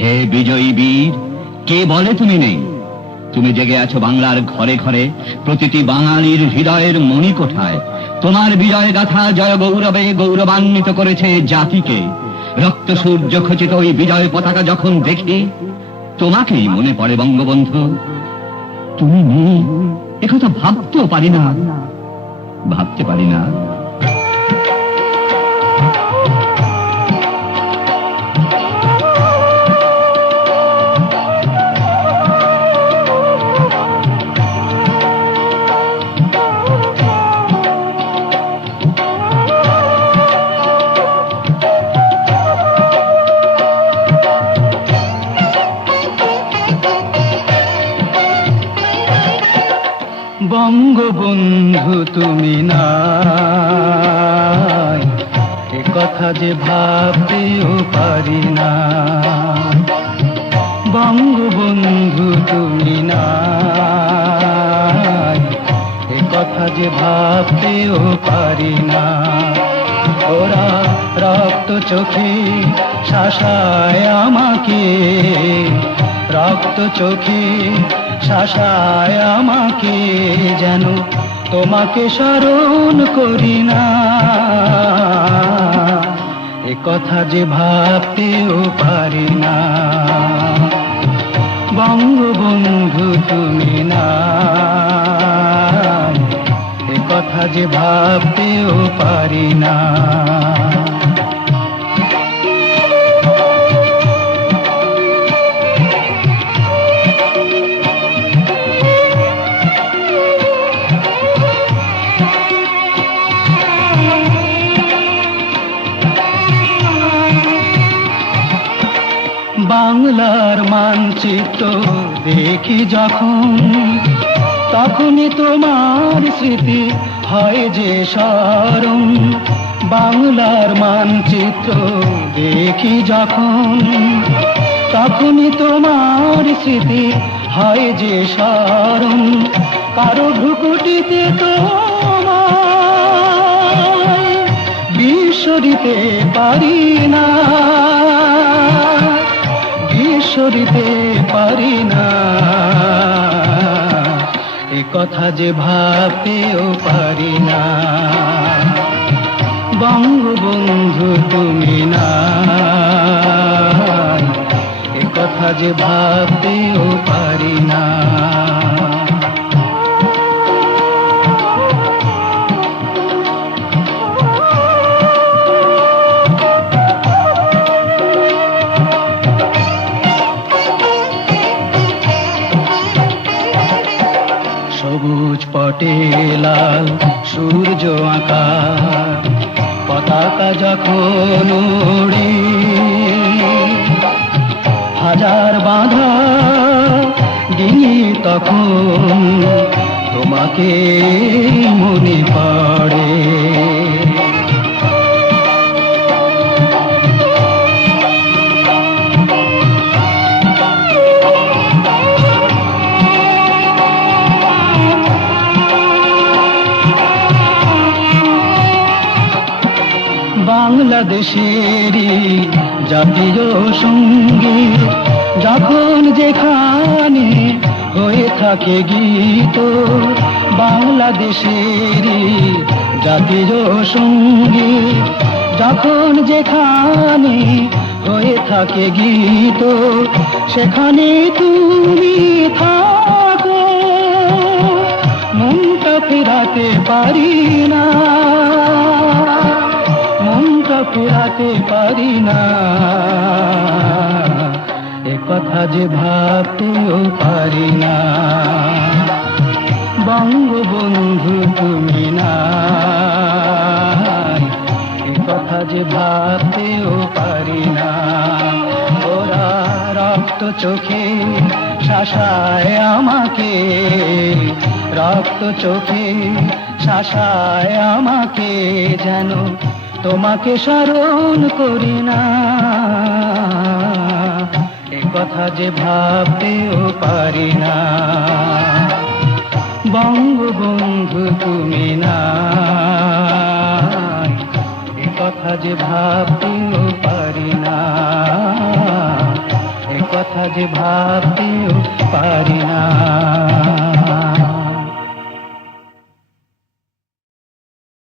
হে বিজয়ী বীর, কে বলে তুমি নেই? তুমি জেগে আছো বাংলার ঘরে ঘরে, প্রতিটি বাঙালির হৃদয়ের মণিকোঠায়। তোমার বিজয় গাথা জয় গৌরবে গৌরবান্বিত করেছে জাতিকে। রক্ত সূর্য খচিত ওই বিজয় পতাকা যখন দেখি, তোমাকেই মনে পড়ে বঙ্গবন্ধু। তুমি নেই একথা ভাবতেও পারি না, ভাবতে পারি না। বঙ্গবন্ধু তুমি নাই, এ কথা যে ভাবতেও পারি না। বঙ্গবন্ধু তুমি নাই, এ কথা যে ভাবতেও পারি না। ওরা রক্ত চোখে শাসায় আমাকে, রক্ত চোখে শাসায় আমাকে, যেন তোমাকে স্মরণ করি না। এ কথা যে ভাবতেও পারি না। বঙ্গবন্ধু তুমি নাই, এ কথা যে ভাবতেও পারি না। বাংলার মানচিত্র দেখি যখন, তখনই তোমার স্মৃতি হয় যে স্মরণ। বাংলার মানচিত্র দেখি যখন, তখনই তোমার স্মৃতি হয় যে স্মরণ। কারো ভ্রুকুটিতে তোমায় বিস্মরিতে পারি না, বিস্মরিতে পারি না। এ কথা যে ভাবতেও পারি না। বঙ্গবন্ধু তুমি নাই, এ কথা যে ভাবতেও পারি না। সবুজ পটে লাল সূর্য আঁকা পতাকা যখন ওড়ে, হাজার বাঁধা ডিঙি তখন তোমাকে মনে পড়ে। বাংলাদেশেরই জাতীয় সঙ্গীত যখন যেখানে হয়ে থাকে গীত, বাংলাদেশেরই জাতীয় সঙ্গীত যখন যেখানে হয়ে থাকে গীত, সেখানে তুমি থাকো, মনটা ফেরাতে পারি না, মনটা ফেরাতে পারি না। এ কথা যে ভাবতেও পারি না। বঙ্গবন্ধু তুমি নাই, এ কথা যে ভাবতেও পারি না। ওরা রক্ত চোখে শাসায় আমাকে, রক্ত চোখে শাসায় আমাকে, যেন তোমাকে স্মরণ করি না। এ কথা যে ভাবতেও পারি না। বঙ্গবন্ধু তুমি নাই, এ কথা যে ভাবতেও পারি না। এ যে ভাবতেও পারি না।